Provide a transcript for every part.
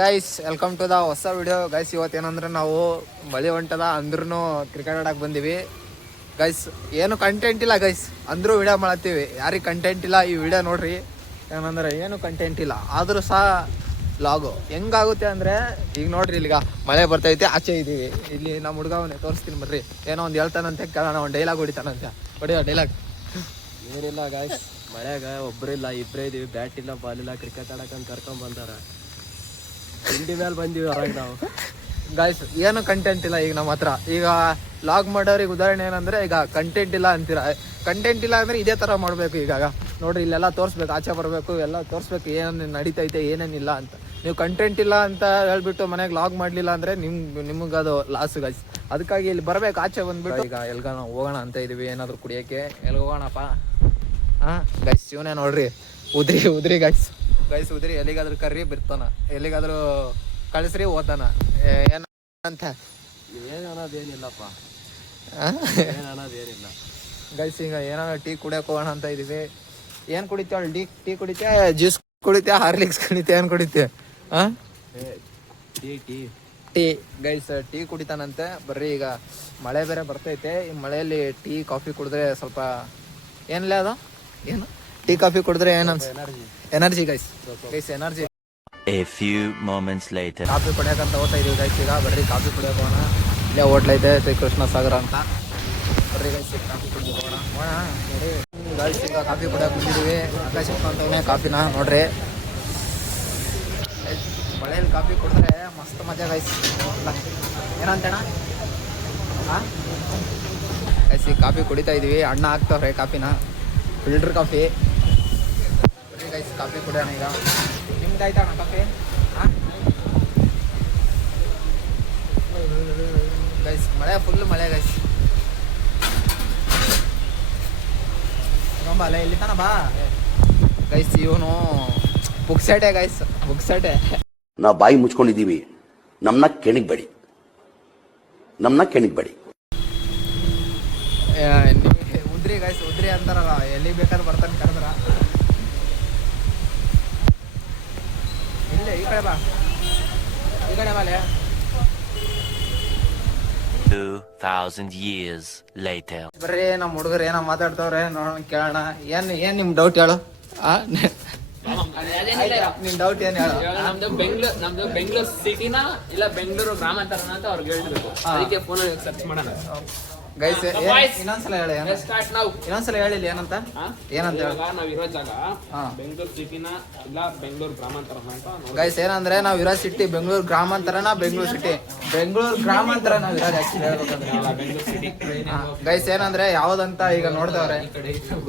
Guys welcome to the ಹೊಸ video guys. ಇವತ್ತೇನಂದ್ರೆ ನಾವು ಮಳೆ ಹೊಂಟದ ಅಂದ್ರೂ ಕ್ರಿಕೆಟ್ ಆಡಕ್ಕೆ ಬಂದೀವಿ ಗೈಸ್. ಏನು ಕಂಟೆಂಟ್ ಇಲ್ಲ ಗೈಸ್, ಅಂದರೂ ವಿಡಿಯೋ ಮಾಡತ್ತೀವಿ. ಯಾರಿಗೆ ಕಂಟೆಂಟ್ ಇಲ್ಲ ಈ ವಿಡಿಯೋ ನೋಡ್ರಿ. ಏನಂದ್ರೆ ಏನು ಕಂಟೆಂಟ್ ಇಲ್ಲ ಆದರೂ ಸಹ ಲಾಗು ಹೆಂಗಾಗುತ್ತೆ ಅಂದರೆ ಈಗ ನೋಡ್ರಿ, ಇಲ್ಲಿಗ ಮಳೆ ಬರ್ತೈತೆ, ಆಚೆ ಇದ್ದೀವಿ. ಇಲ್ಲಿ ನಮ್ಮ ಹುಡುಗವನ್ನೇ ತೋರಿಸ್ತೀನಿ ಬರ್ರಿ. ಏನೋ ಒಂದು ಹೇಳ್ತಾನಂತೆ, ಕೇಳೋಣ. ಒಂದು ಡೈಲಾಗ್ ಹೊಡಿತಾನಂತೆ, ಹೊಡಿಯೋ ಡೈಲಾಗ್. ನೀರಿಲ್ಲ ಗಾಯ್ಸ್, ಮಳೆಗ ಒಬ್ಬರಿಲ್ಲ ಇಬ್ಬರೇ ಇದೀವಿ. ಬ್ಯಾಟ್ ಇಲ್ಲ, ಬಾಲ್ ಇಲ್ಲ, ಕ್ರಿಕೆಟ್ ಆಡಕ್ಕಂತ ಕರ್ಕೊಂಡ್ ಬಂದಾರ. ತಿಂಡಿ ಮೇಲೆ ಬಂದೀವಿ ಹೊರಗೆ ನಾವು ಗಾಯ್ಸ್. ಏನು ಕಂಟೆಂಟ್ ಇಲ್ಲ ಈಗ ನಮ್ಮ ಹತ್ರ. ಈಗ ಲಾಗ್ ಮಾಡೋರಿಗೆ ಉದಾಹರಣೆ ಏನಂದ್ರೆ, ಈಗ ಕಂಟೆಂಟ್ ಇಲ್ಲ ಅಂತೀರ. ಕಂಟೆಂಟ್ ಇಲ್ಲ ಅಂದ್ರೆ ಇದೇ ಥರ ಮಾಡಬೇಕು. ಈಗ ನೋಡ್ರಿ, ಇಲ್ಲೆಲ್ಲ ತೋರಿಸ್ಬೇಕು, ಆಚೆ ಬರಬೇಕು, ಎಲ್ಲ ತೋರಿಸ್ಬೇಕು ಏನೇನು ನಡೀತೈತೆ ಏನೇನಿಲ್ಲ ಅಂತ. ನೀವು ಕಂಟೆಂಟ್ ಇಲ್ಲ ಅಂತ ಹೇಳ್ಬಿಟ್ಟು ಮನೆಗೆ ಲಾಗ್ ಮಾಡಲಿಲ್ಲ ಅಂದರೆ ನಿಮ್ಗೆ ಲಾಸ್ ಗೈಸ್. ಅದಕ್ಕಾಗಿ ಇಲ್ಲಿ ಬರಬೇಕು, ಆಚೆ ಬಂದ್ಬಿಟ್ಟು. ಈಗ ಎಲ್ಗ ನಾವು ಹೋಗೋಣ ಅಂತ ಇದೀವಿ, ಏನಾದರೂ ಕುಡಿಯೋಕ್ಕೆ. ಎಲ್ಲಿ ಹೋಗೋಣಪ್ಪ? ಹಾಂ ಗೈಸ್, ಇವನೇ ನೋಡ್ರಿ, ಉದ್ರಿ ಗೈಸ್. ಉದ್ರಿ ಎಲ್ಲಿಗಾದ್ರೂ ಕರ್ರಿ ಬಿರ್ತಾನ, ಎಲ್ಲಿಗಾದ್ರೂ ಕಳಿಸ್ರಿ ಓದ್ತಾನ. ಏನಂತ ಏನನ್ನೋದೇನಿಲ್ಲಪ್ಪ, ಏನನ್ನೋದೇನಿಲ್ಲ ಗೈಸ್. ಈಗ ಏನಾದ್ರು ಟೀ ಕುಡಿಯೋಕೆ ಹೋಗೋಣ ಅಂತ ಇದೀವಿ. ಏನು ಕುಡಿತೇವೆ? ಟೀ ಕುಡಿತೇ, ಜ್ಯೂಸ್ ಕುಡಿತೇ, ಹಾರ್ಲಿಕ್ಸ್ ಕುಡಿತೇ, ಏನು ಕುಡಿತೇ? ಹಾಂ, ಟೀ ಗೈಸ್. ಟೀ ಕುಡಿತಾನಂತೆ ಬರ್ರಿ. ಈಗ ಮಳೆ ಬೇರೆ ಬರ್ತೈತೆ. ಈ ಮಳೆಯಲ್ಲಿ ಟೀ ಕಾಫಿ ಕುಡಿದ್ರೆ ಸ್ವಲ್ಪ ಏನಿಲ್ಲ ಅದು. ಏನು ಟೀ ಕಾಫಿ ಕುಡಿದ್ರೆ energy guys. Energy. A few moments later. Coffee ಕುಡಿಯೋಕಂತ ಹೋಗ್ತಾ ಇದೀವಿ ಗೈಸ್. ಈಗ ಬರ್ರಿ ಕಾಫಿ ಕುಡಿಯೋಕೆ ಹೋಗೋಣ. ಇಲ್ಲೇ ಹೋಟ್ಲ್ ಐತೆ, ಶ್ರೀ ಕೃಷ್ಣ ಸಾಗರ ಅಂತ. ಬರ್ರಿ ಗೈಸ್, ಕಾಫಿ ಕುಡಿಯೋಕೆ ಹೋಗೋಣ. ನೋಡಿ ಗೈಸ್, ಈಗ ಕಾಫಿ ಕುಡಿಯೋಕೆ ಬಂದಿದ್ದೀವಿ. ಆಕಾಶ ಅಂತವನೇ ಕಾಫಿನ ನೋಡ್ರಿ. ಮಳೆಯಲ್ಲಿ ಕಾಫಿ ಕುಡಿದ್ರೆ ಮಸ್ತ್ ಮಜಾ ಗೈಸ್. ಏನಂತಣ್ಣ? ಹಾಂ ಗೈಸ್, ಈಗ ಕಾಫಿ ಕುಡಿತಾ ಇದೀವಿ. ಅಣ್ಣ ಹಾಕ್ತವ್ರೆ ಕಾಫಿನ, ಫಿಲ್ಟರ್ ಕಾಫಿ. ಬರ್ರಿ ಗೈಸ್, ಕಾಫಿ ಕುಡಿಯೋಣ ಈಗ. ನಿಮ್ದು ಆಯ್ತಾ ಅಣ್ಣ ಕಾಫಿ? ಹಾಂ ಗೈಸ್, ಮಳೆ ಫುಲ್ ಮಳೆ ಗೈಸ್. ಬಾ ಅಲ್ಲ, ಇಲ್ಲಿ ತಾನ ಬಾ ಗೈಸ್. ಇವನು ಬುಕ್ಸೆಟೆ ಗೈಸ್, ಬುಕ್ಸೆಟೆ. ನಾವು ಬಾಯಿ ಮುಚ್ಕೊಂಡಿದ್ದೀವಿ, ನಮ್ಮನ್ನ ಕೆಣಿಗ್ಬೇಡಿ. ಉದ್ರಿ ಗೈಸ್, ಉದ್ರಿ ಅಂತಾರಲ್ಲ, ಎಲ್ಲಿ ಬೇಕಾದ್ರೆ ಬರ್ತಾನೆ ಕರೆದ್ರ. ಇಲ್ಲೇ ಈ ಕಡೆ ಬಾ, ಈ ಕಡೆ ಬಾಲೆ. 2000 years later. ಬರ್ರಿ, ನಮ್ಮ ಹುಡುಗರು ಏನೋ ಮಾತಾಡ್ತವ್ರೆ, ನೋಡೋಣ ಕೇಳೋಣ. ಏನ್ ನಿಮ್ ಡೌಟ್ ಹೇಳು. ನಿಮ್ ಡೌಟ್ ಏನ್ ಹೇಳು. ನಮ್ದು ಬೆಂಗಳೂರು ಸಿಟಿನ ಇಲ್ಲ ಬೆಂಗಳೂರು ಗ್ರಾಮಾಂತರನ ಅಂತ ಅವ್ರಿಗೆ ಹೇಳ್ಬೇಕು. ಅದಕ್ಕೆ ಫೋನ್ ಸರ್ಚ್ ಮಾಡೋಣ ಗೈಸ್. ಇನ್ನೊಂದ್ಸಲ ಹೇಳಿ, ಇನ್ನೊಂದ್ಸಲ ಹೇಳಿಲ್ಲ ಏನಂತ ಹೇಳಿ. ನಾವ್ ಇರೋ ಜಾಗ ಬೆಂಗಳೂರು ಸಿಟಿನ ಇಲ್ಲ ಬೆಂಗಳೂರು ಗ್ರಾಮಾಂತರನ ಅಂತ ಗೈಸ್. ಏನಂದ್ರೆ ನಾವ್ ಇರೋ ಸಿಟಿ ಬೆಂಗಳೂರು ಗ್ರಾಮಾಂತರನ ಬೆಂಗಳೂರು ಸಿಟಿ? ಬೆಂಗಳೂರು ಗ್ರಾಮಾಂತರ ನಾವ್ ಇರೋದು ಆಕ್ಚುಲಿ ಹೇಳ್ಬೇಕಂದ್ರೆ ಬೆಂಗಳೂರು ಸಿಟಿ. ಗೈಸ್, ಏನಂದ್ರೆ ಯಾವ್ದಂತ ಈಗ ನೋಡ್ತಾವ್ರೆ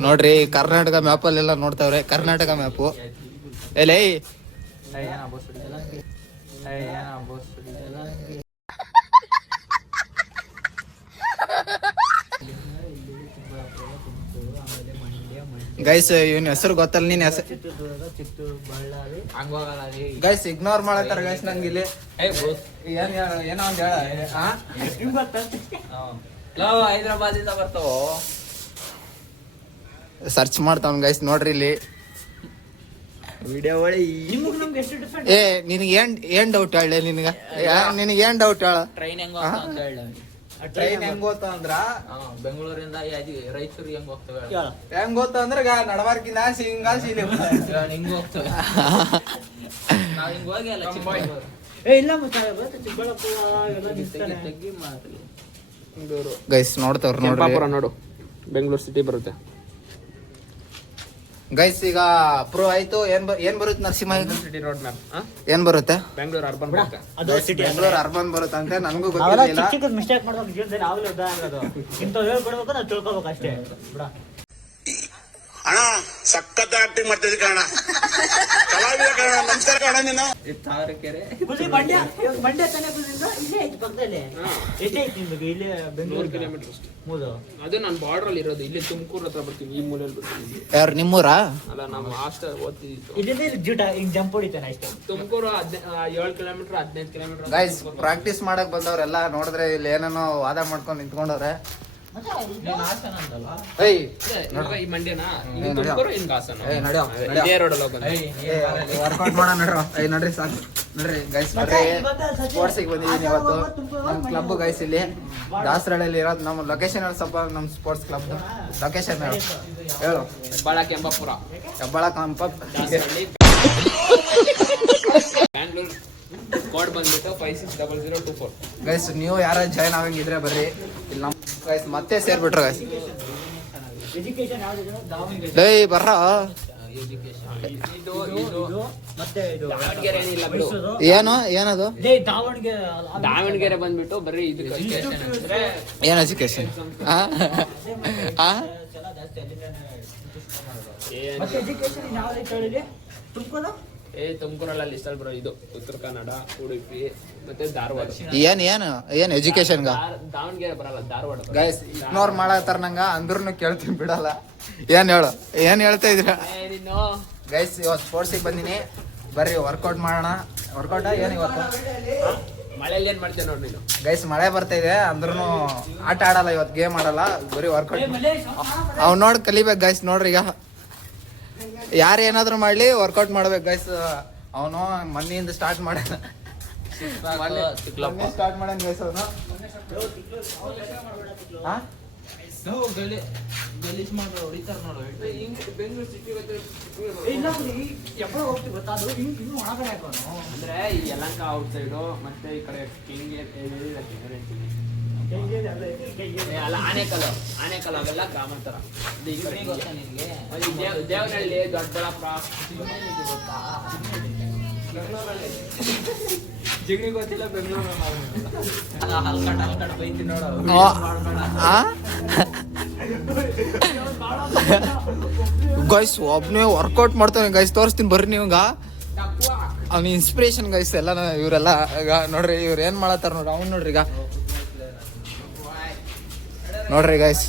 ನೋಡ್ರಿ. ಕರ್ನಾಟಕ ಮ್ಯಾಪಲ್ಲೆಲ್ಲ ನೋಡ್ತಾವ್ರೆ, ಕರ್ನಾಟಕ ಮ್ಯಾಪು. ಎಲೇ ಗೈಸ್, ಇವನ್ ಹೆಸರು ಗೊತ್ತಲ್ಲ. ನೀನ್ ಹೆಸರು ಗೈಸ್ ಇಗ್ನೋರ್ ಮಾಡತ್ತಾರ ಗೈಸ್. ನಂಗೆ ಇಲ್ಲಿ ಏನೋ ಒಂದ್ ಹೇಳ. ಹೈದರಾಬಾದ್ ಇಂದ ಬರ್ತಾವ. ಸರ್ಚ್ ಮಾಡ್ತಾವ್ ಗೈಸ್. ನೋಡ್ರಿ ಇಲ್ಲಿ ವಿಡಿಯೋ ಒಳ್ಳೆ. ನಿನಗೆ ಏನ್ ಡೌಟ್ ಹೇಳ? ನಿನಗೆ ಏನ್ ಡೌಟ್ ಹೇಳ? ಟ್ರೈನ್ ಹೆಂಗ ಟ್ರೈನ್ ಹೆಂಗ್ ಗೊತ್ತ ಅಂದ್ರ, ಬೆಂಗಳೂರಿಂದ ರಾಯಚೂರಿಗೆ ಹೆಂಗ್ ಹೋಗ್ತವೆ? ಹೆಂಗ್ ಗೊತ್ತ ಅಂದ್ರೆ ನಡಬಾರ್ಕಿಂದ ಹಿಂಗ ಹಿಂಗ್ ಹೋಗ್ತವೆ. ನಾವ್ ಹಿಂಗ್ ಹೋಗಿ ಅಲ್ಲ ಗೈಸ್ ನೋಡ್ತಾವ್ರ ನೋಡ್ರಿ. ನೋಡು, ಬೆಂಗಳೂರು ಸಿಟಿ ಬರುತ್ತೆ ಗೈಸ್. ಈಗ ಪ್ರೋ ಆಯ್ತು. ಏನ್ ಬರುತ್ತೆ ನರಸಿಂಹ? ಸಿಟಿ ರೋಡ್ ಮ್ಯಾಪ್ ಏನ್ ಬರುತ್ತೆ? ಬೆಂಗಳೂರು ಅರ್ಬನ್ ಬರುತ್ತೆ. ಬೆಂಗಳೂರು ಅರ್ಬನ್ ಬರುತ್ತೆ ಅಂತ ನನಗೂ ಗೊತ್ತಿಲ್ಲ. ಮಿಸ್ಟೇಕ್ ಮಾಡ್ಬೇಕು ಜೀವನದಲ್ಲಿ. ಆಗ್ಲೂ ಇಂಥವ್ ಹೇಳ್ಬಿಡ್ಬೇಕು, ನಾವು ತಿಳ್ಕೊಬೇಕು ಅಷ್ಟೇ. ಅಣ್ಣ ಸಖತ್ ಆಕ್ಟಿಂಗ್ ಮಾಡ್ತಿದ್ದೆ ಕಣ, ಕಲಾವಿದ ಕಣ. ನಮಸ್ಕಾರ ಕಣ. ನೀನು ತಾವರೆಕೆರೆ ಮಂಡ್ಯ ತಾನೇ ಬಂದಿದ್ದು? ಇಲ್ಲೇ ಐತಿ ಪಕ್ಕದಲ್ಲಿ. ಎಷ್ಟೇ ಐತಿ ನಿಮ್ಗೆ? ಇಲ್ಲಿ ಬೆಂಗಳೂರು ಕಿಲೋಮೀಟರ್ ಅಷ್ಟೇ. ಅದು ನಾನು ಬಾರ್ಡರ್ ಅಲ್ಲಿ ಇರೋದು. ಇಲ್ಲಿ ತುಮಕೂರು ಹತ್ರ ಬರ್ತೀನಿ, ಈ ಮೂಲೆಯಲ್ಲಿ ಬರ್ತೀನಿ. ಯಾರು ನಿಮ್ಮೂರಾ? ಅಲ್ಲ, ನಮ್ಮ ಹಾಸ್ಟೆಲ್ ಓದ್ತಿದ್ದು. ಇಲ್ಲಿಂದ ಜೂಟ ಹಿಂಗ್ ಜಂಪ್ ಹೊಡಿತಾನೆ ಅಷ್ಟೇ. Tumakuru 7 kilometre 15 kilometre. Guys, practice ಮಾಡಕ್ ಬಂದವ್ರೆಲ್ಲ ನೋಡಿದ್ರೆ ಇಲ್ಲಿ ಏನೇನೋ ವಾದ ಮಾಡ್ಕೊಂಡು ನಿಂತ್ಕೊಂಡವ್ರೆ. ಏಯ್ ಇವಾಗ ಈ ಮಂಡ್ಯನಾ ಏ, ಹಿಂಗ್ ನಡ್ಯೋ. ತುಮಕೂರು ಹಿಂಗ್ ಹಾಸನ ಏಯ್ ನಡ್ಯೋ, ನಡ್ಯೋ. ಇದೇ ರೋಡಲ್ಲಿ ಹೋಗೋದು ವರ್ಕೌಟ್ ಮಾಡೋಣ ನಡ್ರಿ. ಏಯ್ ನಡ್ರಿ ಸಾಕು ನಡ್ರಿ ಗೈಸ್. ಬರ್ರಿ ಸ್ಪೋರ್ಟ್ಸಿಗೆ ಬಂದಿದ್ದೀನಿ ಇವತ್ತು. ನಮ್ಮ ಕ್ಲಬ್ ಗೈಸ್ ಇಲ್ಲಿ ದಾಸರಳ್ಳಿಯಲ್ಲಿ ಇರೋದು. ನಮ್ಮ ಲೊಕೇಶನ್ ಹೇಳಿ ಸ್ವಲ್ಪ. ನಮ್ಮ ಸ್ಪೋರ್ಟ್ಸ್ ಕ್ಲಬ್ ಲೊಕೇಶನ್ ಹೇಳು. ಹೆಬ್ಬಾಳ ಕೆಂಪಾಪುರ ಹೆಬ್ಬಾಳ ಕಂಪ ದಾಸರಳ್ಳಿ ಬ್ಯಾಂಗ್ಳೂರ್ ಕೋಡ್ ಬಂದ್ಬಿಟ್ಟು 560024. ಗೈಸ್ ನೀವು ಯಾರು ಜಾಯ್ನ್ ಆಗಂಗಿದ್ರೆ ಬರ್ರಿ ಇಲ್ಲಿ. ನಮ್ಮ ಗೈಸ್ ಮತ್ತೆ ಸೇರ್ಬಿಟ್ರು ಗೈಸ್. ಏಯ್ ಬರ್ರ ಇದು ದಾವಣಗೆರೆ ಏನಿಲ್ಲ ಬಿಡು. ಏನು ಏನದು ದಾವಣಗೆರೆ ಬಂದ್ಬಿಟ್ಟು ಬರೀ ಇದು ಅಂದ್ರೆ ಏನು ಎಜುಕೇಶನ್? ತುಮಕೂರಲ್ಲಿ ಲಿಸ್ಟಲ್ ಬರೋ ಇದು ಉತ್ತರ ಕನ್ನಡ, ಉಡುಪಿ ಮತ್ತೆ ಧಾರವಾಡ. ಏನು ಎಜುಕೇಶನ್ಗ ದಾವಣಗೆರೆ ಬರಲ್ಲ, ಧಾರವಾಡ. ಗೈಸ್ ಇಗ್ನೋರ್ ಮಾಡತ್ತಾರ ನಂಗ ಅಂದ್ರೂ ಕೇಳ್ತೀನಿ ಬಿಡಲ್ಲ. ಏನ್ ಹೇಳು ಏನ್ ಹೇಳ್ತಾ ಇದ್ರ ಗೈಸ್? ಇವತ್ತು ಸ್ಪೋರ್ಟ್ಸಿಗೆ ಬಂದಿನಿ. ಬರ್ರಿ ವರ್ಕೌಟ್ ಮಾಡೋಣ. ವರ್ಕೌಟ್ ಏನು ಇವತ್ತು? ಮಳೆಯಲ್ಲಿ ಏನ್ ಮಾಡ್ತೇನೆ ನೋಡಿ ನೀನು. ಗೈಸ್ ಮಳೆ ಬರ್ತಾ ಇದೆ ಅಂದ್ರೂ ಆಟ ಆಡಲ್ಲ ಇವತ್ತು, ಗೇಮ್ ಆಡಲ್ಲ, ಬರೀ ವರ್ಕೌಟ್. ಅವ್ ನೋಡಿ ಕಲಿಬೇಕು ಗೈಸ್. ನೋಡ್ರಿ ಈಗ ಯಾರು ಏನಾದ್ರು ಮಾಡ್ಲಿ ವರ್ಕೌಟ್ ಮಾಡ್ಬೇಕು ಗೈಸ್. ಅವನು ಮನೆಯಿಂದ ಸ್ಟಾರ್ಟ್ ಮಾಡ ಸ್ಟಾರ್ಟ್ ಮಾಡಂಗ ಗೈಸ್ ಅವನು. ಅಂದ್ರೆ ಈ ಯಲಹಂಕ ಔಟ್ ಸೈಡು ಮತ್ತೆ ಈ ಕಡೆ ಅಲ್ಲ ಆನೇಕಲ್ ಅವೆಲ್ಲ ಗ್ರಾಮಾಂತರ. ಈ ಕಡೆ ದೇವನಹಳ್ಳಿ, ದೊಡ್ಡಬಳ್ಳಾಪುರ, ಜಿಗಣಿ ಗೊತ್ತಿಲ್ಲ ಬೆಂಗಳೂರು. ಗೈಸ್ ಒಬ್ನೇ ವರ್ಕೌಟ್ ಮಾಡ್ತಾನೆ ಗೈಸ್. ತೋರಿಸ್ತೀನಿ ಬರ್ರಿ ನೀವಾಗ. ಅವ್ನ ಇನ್ಸ್ಪಿರೇಷನ್ ಗೈಸ್ ಎಲ್ಲ ಇವರೆಲ್ಲ. ಈಗ ನೋಡ್ರಿ ಇವ್ರು ಏನ್ ಮಾಡತ್ತಾರ ನೋಡ್ರಿ. ಅವ್ನು ನೋಡ್ರಿ ಈಗ ನೋಡ್ರಿ ಗೈಸ್.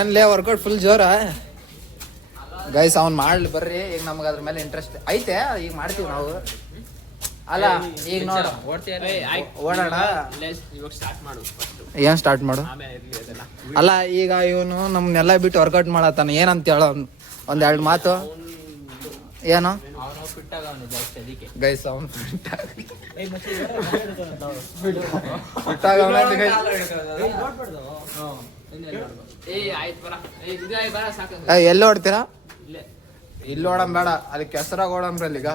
ಏನ್ಲೇ ವರ್ಕೌಟ್ ಫುಲ್ ಜೋರ ಗೈಸ್. ಅವ್ನು ಮಾಡ್ಲಿ ಬರ್ರಿ. ಈಗ ನಮ್ಗೆ ಅದ್ರ ಮೇಲೆ ಇಂಟ್ರೆಸ್ಟ್ ಐತೆ, ಈಗ ಮಾಡ್ತೀವಿ ನಾವು. ಅಲ್ಲ ಈಗ ನೋಡ ಓಡೋಣ. ಇವಾಗ ಸ್ಟಾರ್ಟ್ ಮಾಡು. ಏನ್ ಸ್ಟಾರ್ಟ್ ಮಾಡು? ಅಲ್ಲ ಈಗ ಇವನು ನಮ್ನೆಲ್ಲ ಬಿಟ್ಟು ವರ್ಕೌಟ್ ಮಾಡತ್ತಾನ. ಏನಂತ ಹೇಳ ಒಂದೆರಡು ಮಾತು. ಏನು ಗೈಸ್ ಅವ್ನು ಫಿಟ್ ಎಲ್ಲಿ ಓಡ್ತೀರಾ? ಇಲ್ಲಿ ಓಡಂ ಬೇಡ, ಅಲ್ಲಿ ಕೆಸರಾಗ ಓಡಂಬ್ರಲ್ಲಿ. ಈಗ